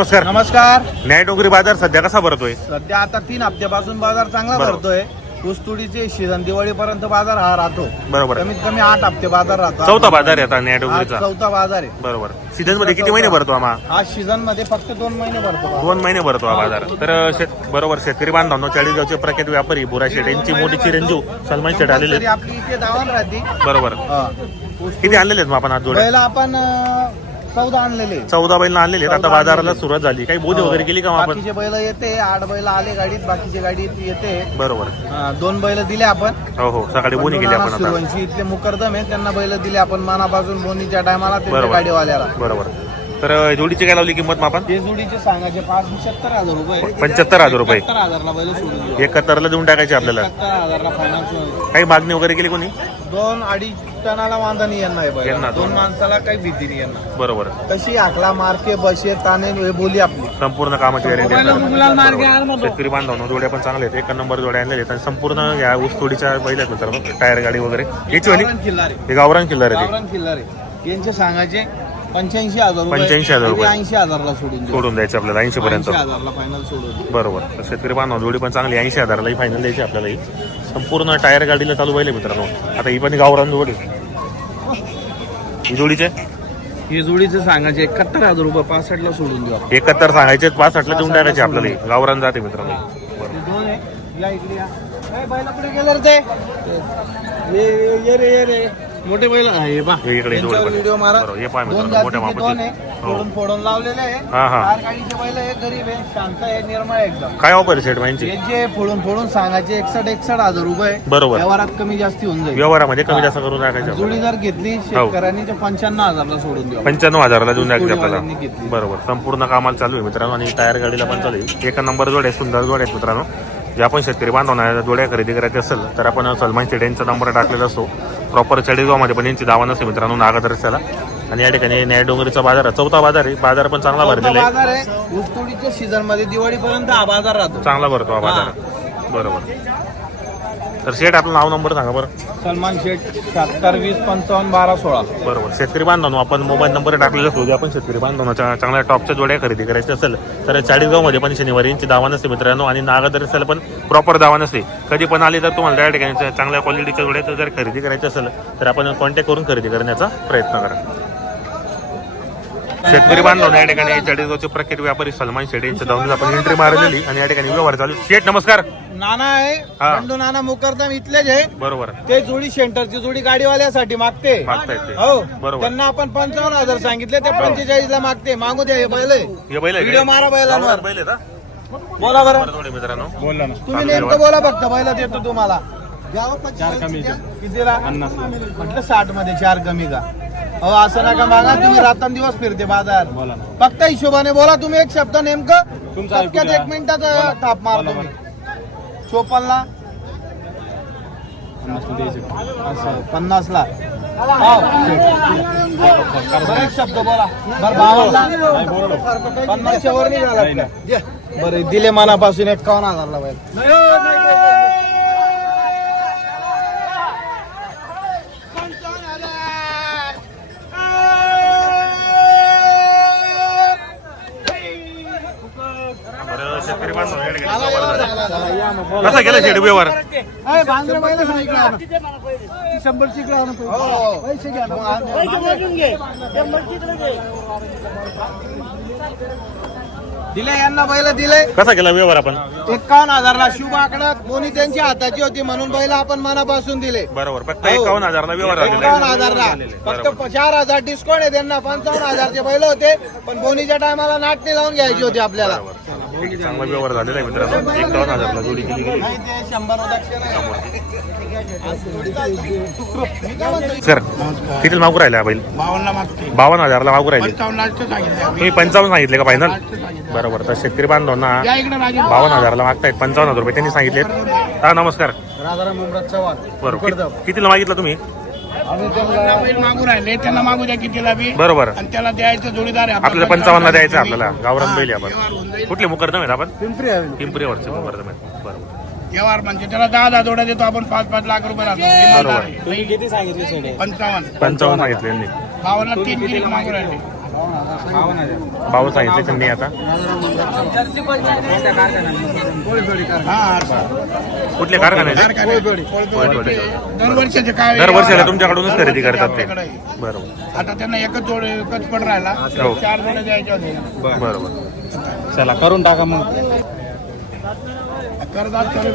नमस्कार. नमस्कार. न्याय डोंगरी बाजार सध्या कसा भरतोय? सध्या आता तीन हप्त्यापासून बाजार चांगला बरोबर. भरतोय. ऊसतोडीचे सीझन दिवाळीपर्यंत बाजार हा राहतो. बरोबर. कमीत कमी आठ हप्ते बाजार राहतो. चौथा बाजार आहे आता न्याय डोंगरीचा चौथा बाजार आहे. बरोबर. सीझनमध्ये किती महिने भरतो आम्हा? आज सीझनमध्ये फक्त दोन महिने भरतो. बाजार. दोन महिने भरतो हा बाजार. तर शेत बरोबर शेतकरी बांधवांनो चाळीसगावचे प्रख्यात व्यापारी बुरा शेठ यांची मोठी चिरंजीव सलमान शेठ आलेले तरी आहेत. आपली इथे दावण राहते. बरोबर. हा. ऊस किती आणलेले आहेत मग आपण आज बैल आपण अं, चौदा आणलेले. चौदा बैल आणलेले आहेत. आता चौदा बाजाराला आणलेले. सुरुवात झाली. काही बोधी वगैरे केली का मग आपण बाकीचे बैल येते आठ बैल आले गाडीत बाकीचे गाडीत येते. बरोबर. दोन बैल दिले आपण. हो हो. सकाळी बोनी केली आपण आता. इथले मुकरदम आहे त्यांना बैल दिले आपण. मानापासून बोनीच्या टायमाला बरोबर. गाडीवाल्याला. बरोबर. तर जोडीची काय लावली किंमत आपण ते जोडीचे सांगायचे पाच पंच्याहत्तर हजार रुपये. पंच्याहत्तर हजार रुपये. सत्तर हजारला बैल सोडून देऊ एकाहत्तरला देऊन टाकायचे आपल्याला. सत्तर हजारला फायनान्स काही मागणी वगैरे केली कोणी? दोन अडीच टनाला वांधा नाही बैल. येणार, दोन. दोन. माणसाला काही भीती नाही येणार. बरोबर. कशी आखला मार्के बसे ताने हे बोली आपली. संपूर्ण कामाची गॅरंटी तो. शेतकरी बांधव जोड्या पण चांगले आहेत. एक नंबर जोड्या आणलेले आहेत. आणि संपूर्ण या ऊसतोडीच्या आहेत मित्रांनो. टायर गाडी वगैरे. याची वाली? किल्लारे हे गावरान आहे गावरान किल्लारे यांचे सांगायचे पंच्याऐंशी हजार रुपये. 85,000 रुपये. ऐंशी हजारला सोडून. देऊ. सोडून द्यायचे आपल्याला ऐंशी पर्यंत. ऐंशी हजारला फायनल सोडून देऊ. बरोबर. तर शेतकरी बांधव जोडी पण चांगली ऐंशी हजारालाही फायनल द्यायची आपल्याला ही संपूर्ण टायर गाडीला चालू पाहिले मित्रांनो. आता ही पण गावरान जोडी. ही जोडीचे? हे जोडीचे सांगायचे एकाहत्तर हजार रुपये पासष्टला सोडून देऊ आपण. एकाहत्तर सांगायचे पासष्टला देऊन टाकायचे आपल्याला ही. गावरान जाते मित्रांनो. बरोबर. हे दोन आहे. या इकडे या. ए, बैल कुठे गेलं रे ते. ये ये- ये रे ये रे. मोठे बैल हा, हे पहा. हे इकडे यांच्यावर जोडे व्हिडिओ मारा. बरोबर, हे दोन मित्रांनो, मोठ्या जातीचे मापाचे. दोन आहे हो. फोडून फोडून लावलेले आहे. हा, हा. चार गाडीचे बैल आहे गरीब आहे शांत आहे निर्मळ आहे एकदम. काय ऑफर आहे सेट यांची यांचे फोडून फोडून सांगायचे एकसठ एकसठ हजार रुपये बरोबर. व्यवहारात कमी जास्ती होऊन जाईल. व्यवहारामध्ये कमी जास्त करून जोडी. जर घेतली शेतकऱ्यांनी तर पंच्याण्णव हजारला सोडून देऊ पंच्याण्णव हजाराला देऊन द्यायचे आपल्याला. घेतली. बरोबर. संपूर्ण कामाला चालू आहे मित्रांनो आणि टायर गाडीला पण चालू आहे. एक नंबर जोड आहे सुंदर जोड आहेत मित्रांनो. जे आपण शेतकरी बांधवना जोड्या खरेदी करायचे असेल तर आपण सलमान यांचा नंबर टाकलेला असतो. प्रॉपर चाळीसगावमध्ये पण यांची दावा नसते मित्रांनो नागद रस्त्याला आणि या ठिकाणी न्याय डोंगरीचा बाजार आहे. चौथा बाजार आहे. बाजार पण चांगला भरलेला आहे. बाजार आहे. ऊसतोडीच्या सीझनमध्ये दिवाळीपर्यंत हा बाजार राहतो. चांगला भरतो हा. बाजार. बरोबर. तर शेट आपलं नाव नंबर सांगा बरं. सलमान शेठ शहात्तर वीस पंचावन्न बारा सोळा. बरोबर. शेतकरी बांधवांनो आपण मोबाईल नंबर टाकलेला असतो आपण शेतकरी बांधवांना चांगल्या टॉपच्या जोड्या खरेदी करायच्या असेल तर चाळीसगावमध्ये पण शनिवारी यांची दावा नसते मित्रांनो आणि नागादर असेल पण प्रॉपर दावा नसते. कधी पण आली तर तुम्हाला त्या ठिकाणी चांगल्या क्वालिटीच्या जोड्या जर खरेदी करायची असेल तर आपण कॉन्टॅक्ट करून खरेदी करण्याचा प्रयत्न करा. शेतकरी बांधव या ठिकाणी चाळीसगावचे प्रख्यात व्यापारी सलमान शेड यांच्या जाऊन आपण एंट्री मारलेली आणि या ठिकाणी व्यवहार चालू. शेठ नमस्कार. नाना आहे हा. बंडू नाना मुकरदम इथलेच आहे. बरोबर. ते जोडी सेंटरची जोडी गाडीवाल्यासाठी मागते. मागतायत ते. हो. बरोबर. त्यांना आपण पंचावन्न हजार सांगितले ते पंचेचाळीस ला मागते. मागू द्या हे बैल आहे. हे बैल आहे व्हिडिओ? मारा बैलांवर. बैल आहेत हा? बोला बरं. मित्रांनो. बोलला ना. तुम्ही नेमकं. बोला फक्त बैल देतो तुम्हाला. कितीला? म्हटलं साठमध्ये चार कमी का? हो असं नका मागा तुम्ही रात्रंदिवस फिरते बाजार. फक्त हिशोबाने बोला तुम्ही एक शब्द नेमकं एक मिनिटाचा थाप मार तुम्ही चोपनला पन्नास ला एक शब्द बोला. बरं बावनला पन्नासच्या वर नाही झाला का? बरं दिले मनापासून एकावन्न हजारला बाहेर कसा केला शेड व्यवहार पैसे. घ्या. दिले यांना बैल दिले कसा केला व्यवहार आपण? एकावन्न हजारला शुभ आकडा कोणी त्यांच्या हाताची होती म्हणून बैल आपण मनापासून दिले. बरोबर. फक्त. एकावन्न हजारला व्यवहार एकावन्न आहे. हजारला. फक्त. चार हजार डिस्काउंट आहे. त्यांना पंचावन्न हजारचे बैल होते. पण बोनीच्या टायमाला नाटणी लावून घ्यायची होती आपल्याला. चांगला व्यवहार झालेला आहे मित्रांनो. एकावन्न हजारला जोडी केली गेली? सर किती मागू राहिले बैल? बावन्न हजारला मागू राहिले. तुम्ही पंचावन्न सांगितले का फायनल बरोबर तर शेतकरी बांधवांना बावन्न हजारला मागतायत पंचावन्न हजार रुपये त्यांनी सांगितले हा नमस्कार. राजाराम उमरात चव्हाण. बरोबर कितीला मागितलं तुम्ही? बैल मागू राहिले. त्यांना मागू द्या कितीला बी. बरोबर. आणि त्याला द्यायचं जोडीदार आहे. आपल्याला पंचावन्न द्यायचं आपल्याला. गावरान बैल आहे व्यवहार होऊन आपण जाईल. कुठले मुकरदम आहेत आपण? पिंपरी आहे पिंपरीवरचे मुकरदम आहेत. बरोबर. व्यवहार म्हणजे त्याला दहा दहा जोड्या देतो. आपण पाच पाच लाख रुपये आहे. किती सांगितले पंचावन्न. पंचावन्न सांगितले यांनी. बावन्न तीन किलो मागू राहिले. भाऊ सांगितले त्यांनी आता. हा कुठले कारखाने? कारखाने. कोळपेवाडी. दरवर्षाचे काय दरवर्षाला तुमच्याकडूनच खरेदी करतात ते. बरोबर. आता त्यांना एकच जोड एकच पण राहिला. हो. चार द्यायच्या होत्या. बरोबर. चला करून टाका मग.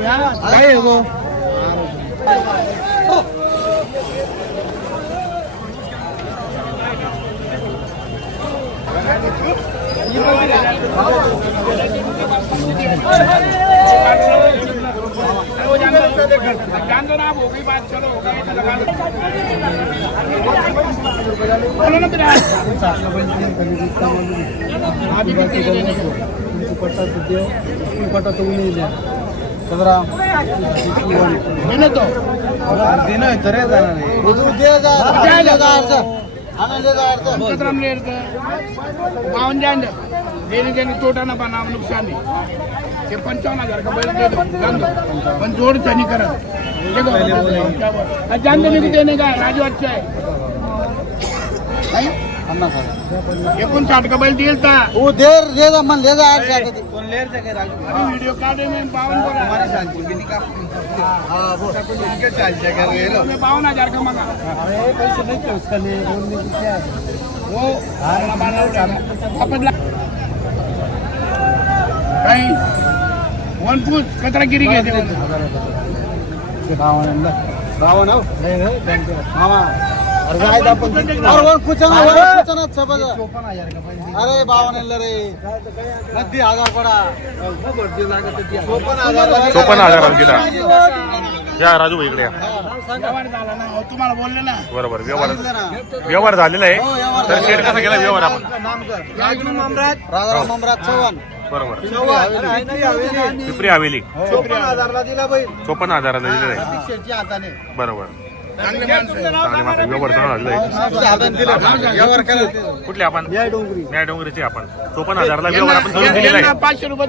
हा. काय आहे गो? जानतो ना आप, हो गई बात, चलो, हो गई, चलो. बोलो ना फिर अभी भी तीन देने को. देने तो. पत्रम लेर के. पावन जान दे. देने देने तोटा ना बना नुकसान नाही ते पंचावन्न हजार का बैल दे दो पण जोड त्यांनी करत देखो, अब जान देने को देने का है राजू अच्छा है नहीं? एकोणसाठ का बैल दिल था वो देर दे जा मन ले जा आठ जाके कोण लेर जाके राजू अभी वीडियो काटे में बावन बोला हमारी शांति भी निकाल हां वो इनके चाल जाके ले लो मैं बावन हजार का मंगा अरे पैसे नहीं थे उसका लिए बोलने की क्या है वो खाना बाना उठाना वापस ला काही वन पूछ कचरा गिरी घेते वन. रावण रावण हो नाही नाही त्यांचे मामा अरे बावन रे. नदी हजार पडा. चोपन्न हजाराला दिला या. राजू भाई इकडे या. हो, तुम्हाला बोलले ना. बरोबर व्यवहार व्यवहार झालेला आहे. हो, व्यवहार तर शेड कसा केला व्यवहार आपण? राजाराम ममराज चव्हाण. बरोबर. चव्हाण. पिपरी हवेली. चोपन्न हजारला दिला बाई चोपन्न हजाराला दिलेला आहे. शेटची हाताने. बरोबर. चांगले माणसं व्यवहार चांगला कुठले आपण? न्याय डोंगरीचे आपण. चोपन्न हजाराला व्यवहार आपण करून दिलेला आहे. पाचशे रुपये